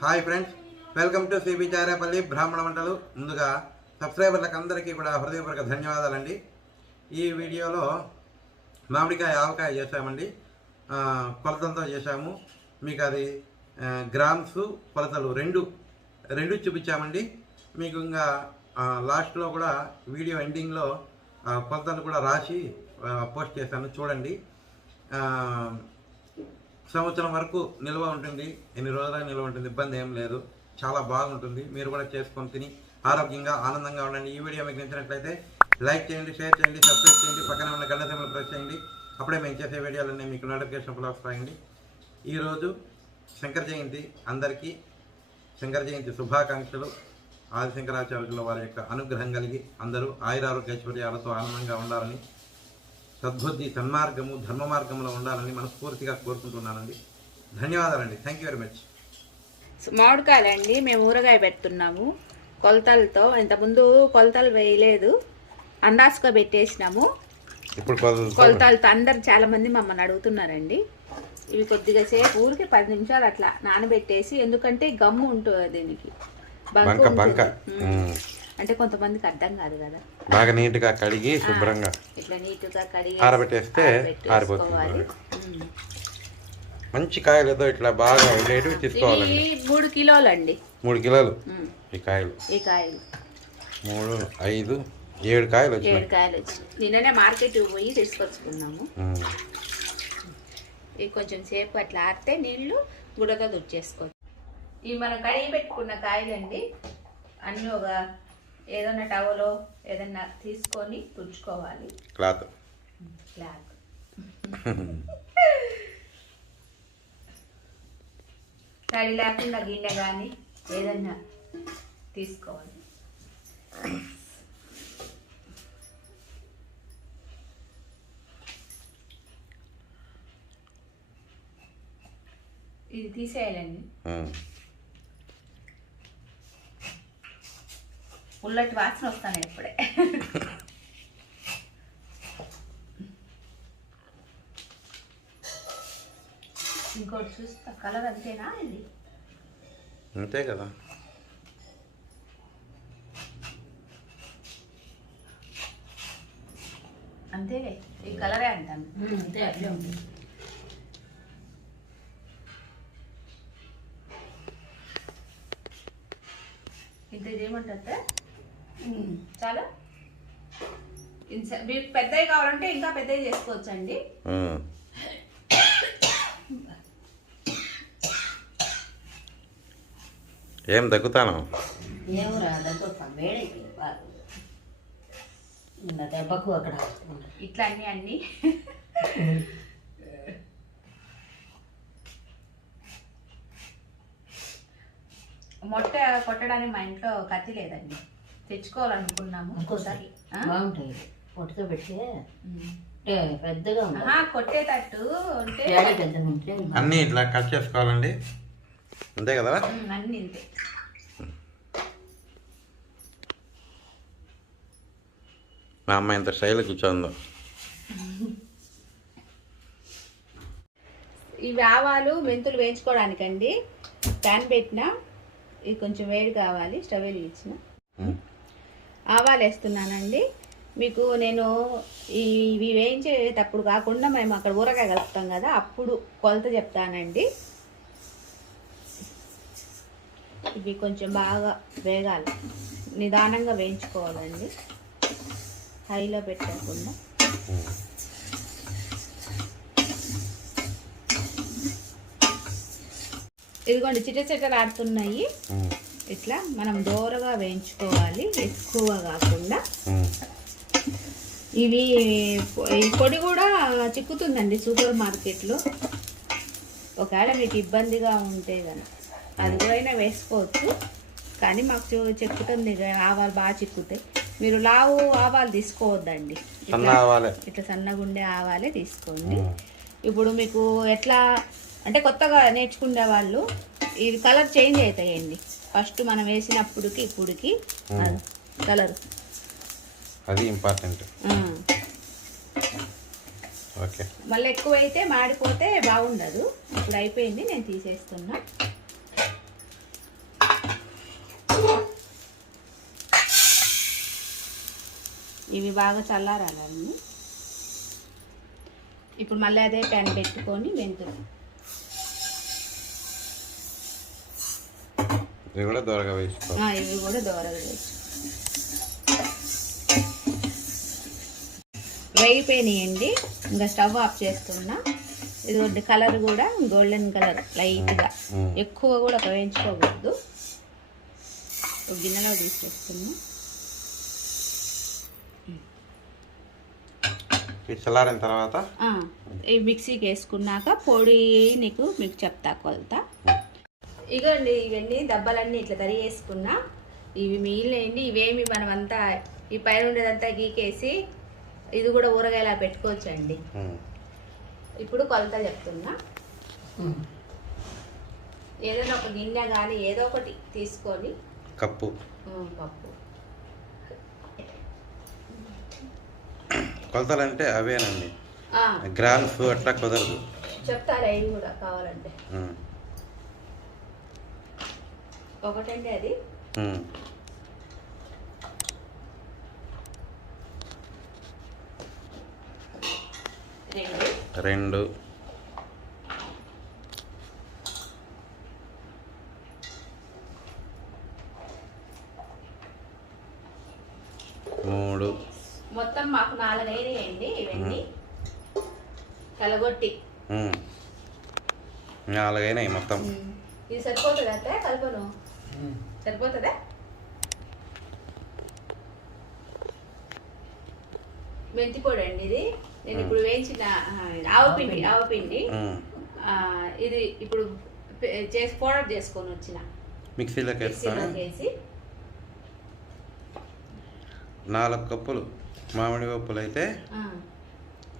Hi friends, welcome to cbcharepalli బ్రాహ్మణవంటలు. ముందుగా సబ్స్క్రైబర్లకు అందరికీ కూడా హృదయపూర్వక ధన్యవాదాలండి. ఈ వీడియోలో మామిడికాయ ఆవకాయ చేసామండి. కొలతలతో చేసాము. మీకు అది గ్రామ్స్ కొలతలు రెండు చూపించామండి. మీకు ఇంకా లాస్ట్లో కూడా వీడియో ఎండింగ్లో కొలతలు కూడా రాసి పోస్ట్ చేశాను, చూడండి. సంవత్సరం వరకు నిల్వ ఉంటుంది, ఎన్ని రోజుల నిల్వ ఉంటుంది, ఇబ్బంది ఏం లేదు, చాలా బాగుంటుంది. మీరు కూడా చేసుకొని తిని ఆరోగ్యంగా ఆనందంగా ఉండండి. ఈ వీడియో మీకు నచ్చినట్లయితే లైక్ చేయండి, షేర్ చేయండి, సబ్స్క్రైబ్ చేయండి, పక్కన ఉన్న గంట సింబల్ ప్రెస్ చేయండి. అప్పుడే మేము చేసే వీడియోలన్నీ మీకు నోటిఫికేషన్ ఫుల్ వస్తాయండి. ఈరోజు శంకర జయంతి, అందరికీ శంకర జయంతి శుభాకాంక్షలు. ఆదిశంకరాచార్యుల వారి యొక్క అనుగ్రహం కలిగి అందరూ ఆయురారోగ్యైశ్వర్యాలతో ఆనందంగా ఉండాలని, సద్బుద్ధి సన్మార్గము ధర్మ మార్గంలో ఉండాలని మనస్ఫూర్తిగా కోరుకుంటున్నానండి. ధన్యవాదాలండి. Thank you very much. మామిడికాయలండి, మేము ఊరగాయ పెడుతున్నాము కొలతలతో. ఇంతకుముందు కొలతలు వేయలేదు, అందాజుగా పెట్టేసినాము. ఇప్పుడు కొలతలతో అందరు చాలా మంది మమ్మల్ని అడుగుతున్నారండి. ఇవి కొద్దిగా సేపు ఊరికి 10 నిమిషాలు అట్లా నానబెట్టేసి, ఎందుకంటే గమ్ము ఉంటుంది దీనికి, బంక అంటే కొంతమందికి అర్థం కాదు కదా. బాగా నీట్గా కడిగి శుభ్రంగా ఇట్లా నీట్గా కడిగి ఆరబెట్టేస్తే ఆరిపోతుంది. మంచి కాయలతో ఇట్లా బాగా ఉండేటివి తీసుకోవాలండి. 3 కిలోలు అండి. 3 కిలోలు ఈ కాయలు 3, 5, 7 కాయలు వచ్చాయి. 7 కాయలు వచ్చి నిన్ననే మార్కెట్ పోయి తీసుకొచ్చుకున్నాము. ఇవి కొంచెం సేపు అట్లా ఆరితే నీళ్లు గుడతో దుచ్చేసుకోవచ్చు. ఇవి మనం కడిగి పెట్టుకున్న కాయలండి. అన్నీ ఒక ఏదన్నా టవలో ఏదన్నా తీసుకొని తుడుచుకోవాలి. క్లాత్ తడి లేకుండా గిన్నె కానీ ఏదన్నా తీసుకోవాలి. ఇది తీసేయాలండి. పుల్లటి వాసన వస్తాను ఇప్పుడే. ఇంకోటి చూస్తా, కలర్ అంతేనా? ఇది అంతే కదా. అంతే, ఈ కలరే అంటాను. అంతే, అట్లే ఉంటుంది. ఇంత చేయమంటే చాలా మీకు పెద్దవి కావాలంటే ఇంకా పెద్దవి చేసుకోవచ్చు అండి. ఏం తగ్గుతాను దెబ్బకు అక్కడ ఇట్లా అన్ని మొట్ట కొట్టడానికి మా ఇంట్లో కత్తి లేదండి, తెచ్చుకోవాలనుకున్నాము. ఇంకోసారి బాగుంటాయి పొట్టుతో పెడితే పెద్దగా కొట్టేటట్టు ఉంటే అన్ని ఇట్లా కట్ చేసుకోవాలండి, అంతే కదా. అన్ని ఇంతే. మా అమ్మ ఎంత స్టైల్ కూర్చోందో. ఇవి ఆవాలు మెంతులు వేయించుకోవడానికండి ప్యాన్ పెట్టిన. ఇది కొంచెం వేడి కావాలి, స్టవ్ వెలిగించిన. ఆవాలు వేస్తున్నానండి. మీకు నేను ఇవి వేయించేటప్పుడు కాకుండా మేము అక్కడ ఊరగాయ కలుపుతాం కదా, అప్పుడు కొలత చెప్తానండి. ఇవి కొంచెం బాగా వేగాలి, నిదానంగా వేయించుకోవాలండి, హైలో పెట్టకుండా. ఇదిగోండి చిట్టలు ఆడుతున్నాయి. ఇట్లా మనం దూరగా వేయించుకోవాలి, ఎక్కువ కాకుండా. ఇవి ఈ పొడి కూడా చిక్కుతుందండి సూపర్ మార్కెట్లో. ఒకవేళ మీకు ఇబ్బందిగా ఉంటే కనుక అది కూడా వేసుకోవచ్చు, కానీ మాకు చెక్కుతుంది. ఆవాలు బాగా చిక్కుతాయి. మీరు లావు ఆవాలు తీసుకోవద్దండి, ఇట్లా సన్నగా ఉండే ఆవాలే తీసుకోండి. ఇప్పుడు మీకు ఎట్లా అంటే కొత్తగా నేర్చుకునే వాళ్ళు ఇది కలర్ చేంజ్ అవుతాయండి. ఫస్ట్ మనం వేసినప్పటికి ఇప్పుడుకి కలర్ అది ఇంపార్టెంట్. ఓకే, మళ్ళీ ఎక్కువైతే మాడిపోతే బాగుండదు. ఇప్పుడు అయిపోయింది, నేను తీసేస్తున్నా. ఇవి బాగా చల్లారాలండి. ఇప్పుడు మళ్ళీ అదే ప్యాన్ పెట్టుకొని మెంతులు ఇవి కూడా దోరగా వేసుకోవాలి. ఇవి కూడా దోరగా వేసి వేగిపోయినాయండి. ఇంకా స్టవ్ ఆఫ్ చేస్తున్నా. ఇది కలర్ కూడా గోల్డెన్ కలర్ లైట్గా, ఎక్కువ కూడా వేయించుకోకూడదు. ఒక గిన్నెలో తీసేస్తున్నా. చల్లారిన తర్వాత ఈ మిక్సీకి వేసుకున్నాక పొడి మీకు చెప్తా కొలత. ఇగోండి ఇవన్నీ దెబ్బలన్నీ ఇట్లా తరిగేసుకున్నా. ఇవి మిగిలినయండి. ఇవేమి మనం అంతా ఈ పైన ఉండేదంతా గీకేసి ఇది కూడా ఊరగాయలా పెట్టుకోవచ్చండి. ఇప్పుడు కొలత చెప్తున్నా. ఏదైనా ఒక గిన్నె కానీ ఏదో ఒకటి తీసుకొని కప్పు కొలతలంటే అవేనండి, గ్రామ్స్ అట్లా కుదరదు. చెప్తారా ఇవి కూడా కావాలంటే. ఒకటండి అది 2 3 మొత్తం మాకు 4 అయినాయండి. ఇవన్నీ కలగొట్టి 4 అయినాయి మొత్తం. ఇది సరిపోతుంది అంటే కలపను సరిపోతుందా? మెంతి పొడి అండి ఇది. నేను ఇప్పుడు వేయించిన ఆవపిండి ఇది ఇప్పుడు చేసి పౌడర్ చేసుకొని వచ్చిన మిక్సీలోకి వేసి 4 కప్పులు మామిడి పప్పులు అయితే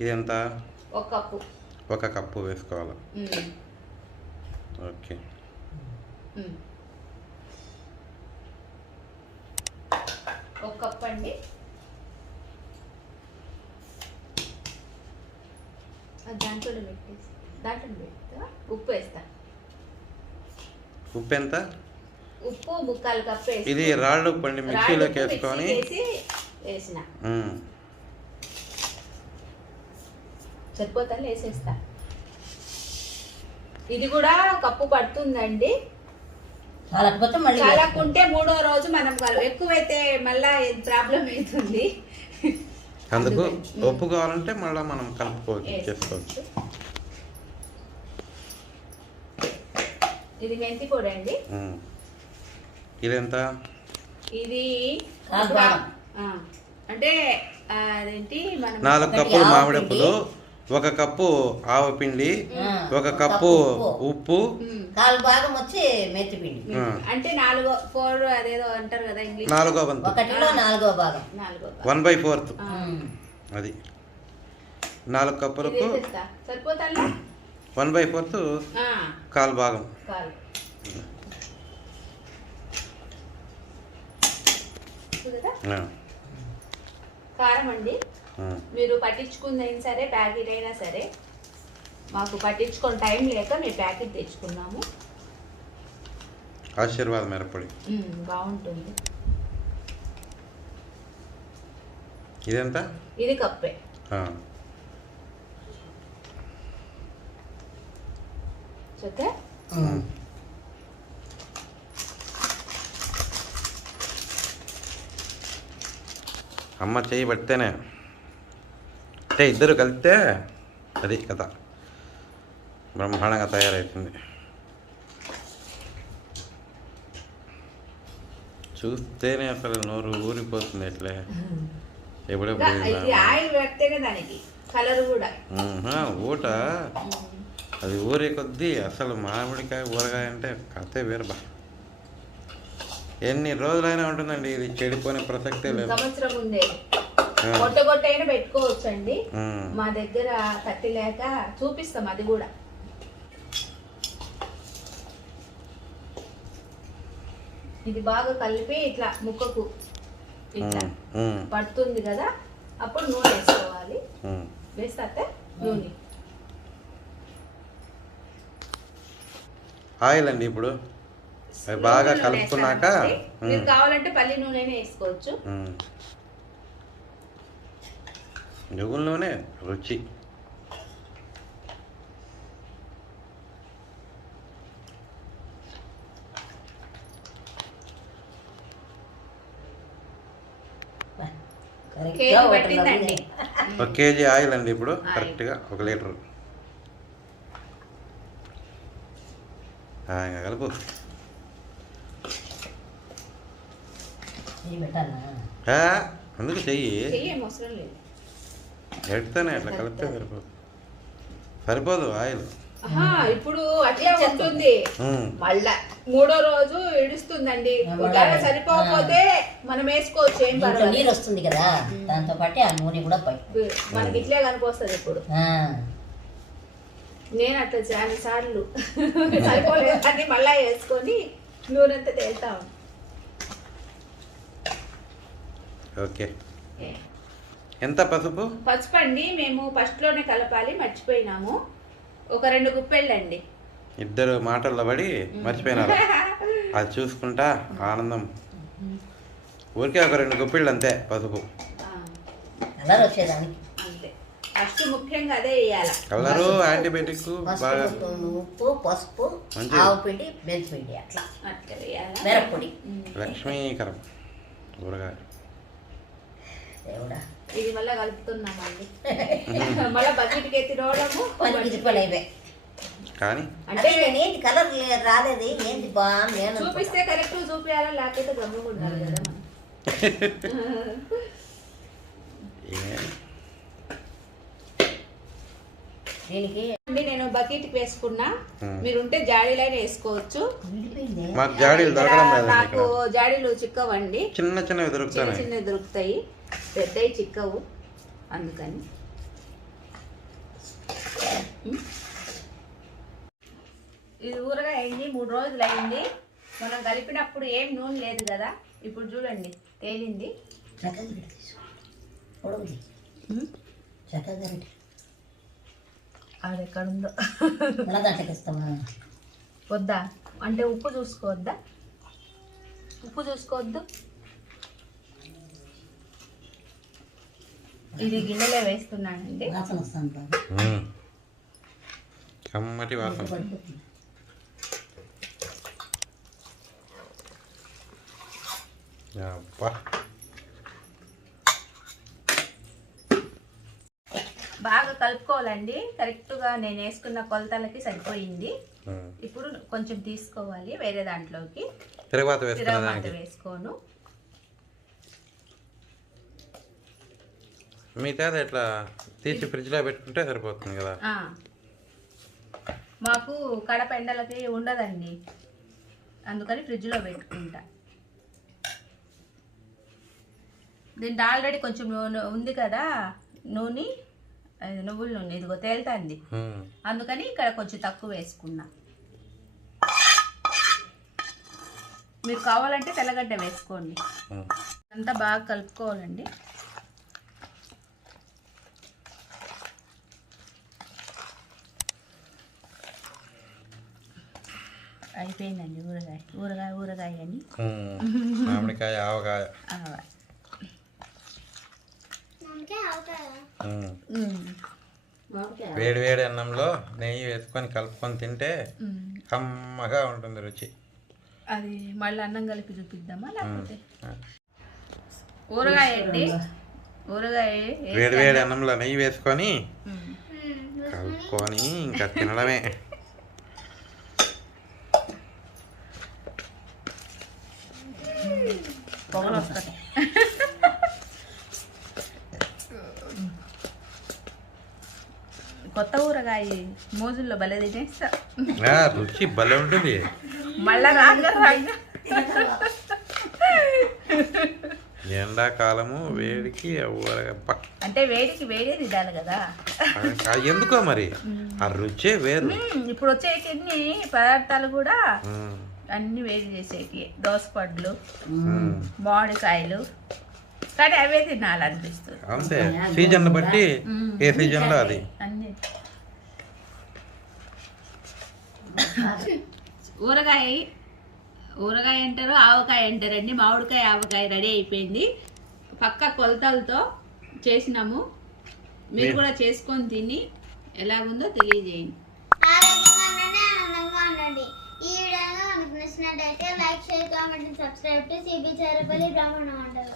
ఇది ఎంత? 1 కప్పు వేసుకోవాలి. ఓకే, 1 కప్పు అండి. దాంట్లో పెడతా. ఉప్పు వేస్తా. ఉప్పు ఎంత? ఉప్పు 1/4 కప్పు వేసి ఇది రాళ్ళు పండి మిక్సీలోకి వేసుకొని వేసిన సరిపోతా వేసేస్తా. ఇది కూడా కప్పు పడుతుందండి. చాలకుంటే 3వ రోజు మనం ఎక్కువైతే మళ్ళా ప్రాబ్లం అవుతుంది. అందుకు ఉప్పు కావాలంటే మళ్ళీ మనం కలుపుకోవచ్చు, చేసుకోవచ్చు. ఇది మెంతి పొడి అండి. ఇది ఎంత? ఇది అంటే అదేంటి 4 కప్పులు మామిడిపప్పులు, 1 కప్పు ఆవపిండి, 1 కప్పు ఉప్పు, 4 భాగం వచ్చి మెంతిపిండి. అంటే 4 అదేదో అంటారు కదా ఇంగ్లీష్. 4వ వంతు, 1/4 భాగం, 1/4. అది 4 కప్పులకు సరిపోతా. 1/4 1/4 భాగం. కారం అండి. మీరు పట్టించుకుందైనా సరే ప్యాకెట్ అయినా సరే, మాకు పట్టించుకొని టైం లేక మేము ప్యాకెట్ తెచ్చుకున్నాము. ఆశీర్వాదం మిరప్పొడి బాగుంటుంది. ఇదెంత? ఇది కప్పే. ఓకే, అమ్మ చేయి పడితేనే అంటే ఇద్దరు కలిస్తే అది కథ బ్రహ్మాండంగా తయారవుతుంది. చూస్తేనే అసలు నోరు ఊరిపోతుంది. ఎట్లే ఎప్పుడెప్పుడు ఆయిల్ పెడితేనే దానికి కలర్ కూడా ఊట అది ఊరే కొద్దీ అసలు మామిడికాయ ఊరగాయ అంటే కథే వేరుబా. ఎన్ని రోజులైనా ఉంటుందండి, ఇది చెడిపోయిన ప్రసక్తే లేదు. సంవత్సరం ఉండే కొట్టైనా పెట్టుకోవచ్చు అండి. మా దగ్గర కత్తి లేక చూపిస్తాం. అది కూడా ఇది బాగా కలిపి ఇట్లా ముక్కకు ఇట్లా పడుతుంది కదా, అప్పుడు నూనె వేసుకోవాలి. వేస్తే నూనె ఆయిల్ అండి. ఇప్పుడు అవి బాగా కలుపుకున్నాక మీరు కావాలంటే పల్లి నూనె వేసుకోవచ్చు. నువ్వుల్లోనే రుచి. కేజీ పట్టిందండి. 1 కేజీ ఆయిల్ అండి ఇప్పుడు కరెక్ట్గా 1 లీటర్. ఇంకా కలుపు. అందుకు చెయ్యి ఎడితేనే అట్లా కలిపితే సరిపోదు ఆయిల్. ఇప్పుడు అట్లే ఉంటుంది. మళ్ళా 3వ రోజు ఇడుస్తుందండి. ఒకవేళ సరిపోకపోతే మనం వేసుకోవచ్చు, ఏం పర్వాలేదు. నీరు వస్తుంది కదా, దాంతో పాటు ఆ నూనె కూడా మనకి ఇట్లే కనిపిస్తుంది. ఇప్పుడు నేను అట్లా చాలా సార్లు సరిపోలేదని మళ్ళా వేసుకొని నూనెంతా తేలుతాం. ఓకే. ఎంత పసుపు? పసుపు అండి మేము ఫస్ట్ లోనే కలపాలి, మర్చిపోయినాము. ఒక 2 గుప్పెళ్ళండి. ఇద్దరు మాటల్లో పడి మర్చిపోయినారు. అది చూసుకుంటా ఆనందం. ఊరికే ఒక 2 గుప్పిళ్ళు అంతే పసుపు. వచ్చేదానికి అంతే. ఫస్ట్ ముఖ్యంగా అదే వేయాలి. కలరు, యాంటీబయాటిక్, బాగా ఉప్పు, పసుపు, ఆవు పిండి, మెంతి పిండి, అట్లా వేయాలి. మిరప్పొడి. లక్ష్మీకరం ఊరగాయ. ఇది మళ్ళీ కలుపుతున్నామండి. మళ్ళీ బకెట్కి ఎత్తి రోడము కానీ అంటే ఏంటి కలర్ రాలేదు, ఏంటి బాగుంది చూపిస్తే కరెక్ట్ చూపించాలా, లేకపోతే గమ్ముకుంటారు కదా మనం. దీనికి నేను బకెట్కి వేసుకున్నా, మీరుంటే జాడీలైనా వేసుకోవచ్చు. నాకు జాడీలు చిక్కవండి, చిన్న చిన్నవి దొరుకుతాయి, పెద్దవి చిక్కవు. అందుకని ఇది ఊరగాయ అయింది. 3 రోజులు అయింది. మనం కలిపినప్పుడు ఏం నూనె లేదు కదా. ఇప్పుడు చూడండి తేలింది. అది ఎక్కడుందో వద్దా అంటే ఉప్పు చూసుకోవద్దా? ఉప్పు చూసుకోవద్దు. ఇది గిన్నెలో వేస్తున్నానండి. కమ్మటి వాసన. బాగా కలుపుకోవాలండి. కరెక్ట్గా నేను వేసుకున్న కొలతలకి సరిపోయింది. ఇప్పుడు కొంచెం తీసుకోవాలి వేరే దాంట్లోకి. తిరగమాత వేసుకోను. మిగతా ఇట్లా తీసి ఫ్రిడ్జ్లో పెట్టుకుంటే సరిపోతుంది కదా. మాకు కడప ఎండలకి ఉండదండి, అందుకని ఫ్రిడ్జ్లో పెట్టుకుంటా. దీంట్లో ఆల్రెడీ కొంచెం నూనె ఉంది కదా, నూనె నువ్వుల నూనె ఇదిగో తేలుతుంది. అందుకని ఇక్కడ కొంచెం తక్కువ వేసుకున్నా. మీరు కావాలంటే తెల్లగడ్డ వేసుకోండి. అంతా బాగా కలుపుకోవాలండి. అయిపోయిందండి ఊరగాయ అని. మామిడికాయ, ఆవకాయ. వేడి వేడి అన్నంలో నెయ్యి వేసుకొని కలుపుకొని తింటే కమ్మగా ఉంటుంది రుచి. అది మళ్ళీ అన్నం కలిపి చూపిద్దామా లేకపోతే? ఊరగాయ అండి. ఊరగాయ వేడి వేడి అన్నంలో నెయ్యి వేసుకొని కలుపుకొని ఇంకా తినడమే. పొగలు వస్తాయి. కొత్త ఊరగాయ మోజుల్లో భలే తినేస్తా. రుచి భలే ఉంటుంది. మళ్ళా రాగా ఎండాకాలము వేడికి అంటే వేడికి వేడే తినాలి కదా. ఎందుకో మరి ఆ రుచే వేరు. ఇప్పుడు వచ్చే ఎన్ని పదార్థాలు కూడా అన్ని వేడి చేసేకి. దోసపడ్లు, మామిడికాయలు, కానీ అవే తినాలనిపిస్తుంది. అంతే, సీజన్ బట్టి ఏ సీజన్ లో అది. అన్ని ఊరగాయ అంటారు, ఆవకాయ అంటారండి. మామిడికాయ ఆవకాయ రెడీ అయిపోయింది. పక్క కొలతలతో చేసినాము. మీరు కూడా చేసుకొని తిని ఎలాగుందో తెలియజేయండి. ఆరోగ్యంగా ఉండండి, ఆనందంగా ఉండండి. ఈ వీడియో మీకు నచ్చినట్టయితే like, share, comment, subscribe to cbcharepalli బ్రాహ్మణ వంటలు.